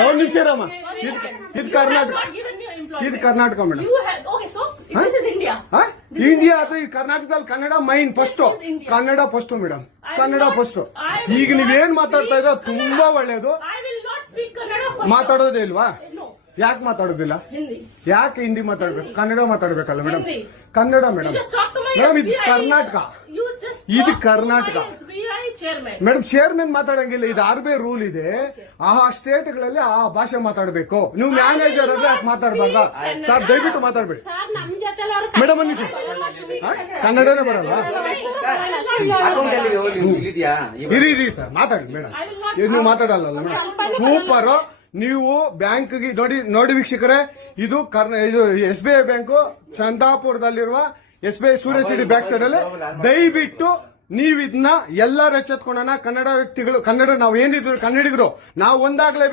ಒಂದು ನಿಮಿಷ ರಾಮ, ಇದು ಕರ್ನಾಟಕ, ಇದು ಕರ್ನಾಟಕ ಮೇಡಮ್. ಇಂಡಿಯಾ ಅಥವಾ ಈ ಕರ್ನಾಟಕದಲ್ಲಿ Kannada main first, Kannada first madam, Kannada first. ಈಗ ನೀವೇನ್ ಮಾತಾಡ್ತಾ ಇದ್ರೆ ತುಂಬಾ ಒಳ್ಳೇದು. ಮಾತಾಡೋದೇ ಇಲ್ವಾ? ಯಾಕೆ ಮಾತಾಡೋದಿಲ್ಲ? ಯಾಕೆ ಹಿಂದಿ ಮಾತಾಡ್ಬೇಕು? ಕನ್ನಡ ಮಾತಾಡ್ಬೇಕಲ್ಲ ಮೇಡಮ್? ಕನ್ನಡ ಮೇಡಮ್. ಮೇಡಮ್ ಇದು ಕರ್ನಾಟಕ, ಇದು ಕರ್ನಾಟಕ ಮೇಡಮ್. ಚೇರ್ಮನ್ ಮಾತಾಡಂಗಿಲ್ಲ, ಇದು RBI ರೂಲ್ ಇದೆ. ಆ ಸ್ಟೇಟ್ಗಳಲ್ಲಿ ಆ ಭಾಷೆ ಮಾತಾಡಬೇಕು. ನೀವು ಮ್ಯಾನೇಜರ್ ಆದ್ರೆ ಯಾಕೆ ಮಾತಾಡಬಾರ್ದ ಸರ್? ದಯವಿಟ್ಟು ಮಾತಾಡ್ಬೇಡಿ ಮೇಡಮ್. ಒಂದು ನಿಮಿಷ, ಕನ್ನಡನೇ ಬರಲ್ಲ? ಇರಿ ಸರ್, ಮಾತಾಡಿ ಮೇಡಮ್. ನೀವು ಮಾತಾಡಲ್ಲ ಮೇಡಮ್? ಸೂಪರ್. ನೀವು ಬ್ಯಾಂಕ್ಗೆ ನೋಡಿ ವೀಕ್ಷಕರೇ, ಇದು SBI ಬ್ಯಾಂಕು ಚಂದಾಪುರದಲ್ಲಿರುವ SBI ಸೂರ್ಯ ಸಿಟಿ ಬ್ಯಾಕ್ ಸೈಡ್ ಅಲ್ಲಿ. ದಯವಿಟ್ಟು ನೀವು ಇದನ್ನ ಎಲ್ಲರೂ ಎಚ್ಚೆತ್ಕೊಳ್ಳೋಣ. ಕನ್ನಡ ವ್ಯಕ್ತಿಗಳು, ಕನ್ನಡ ನಾವು ಏನಿದ್ರು ಕನ್ನಡಿಗರು, ನಾವು ಒಂದಾಗ್ಲೇಬೇಕು.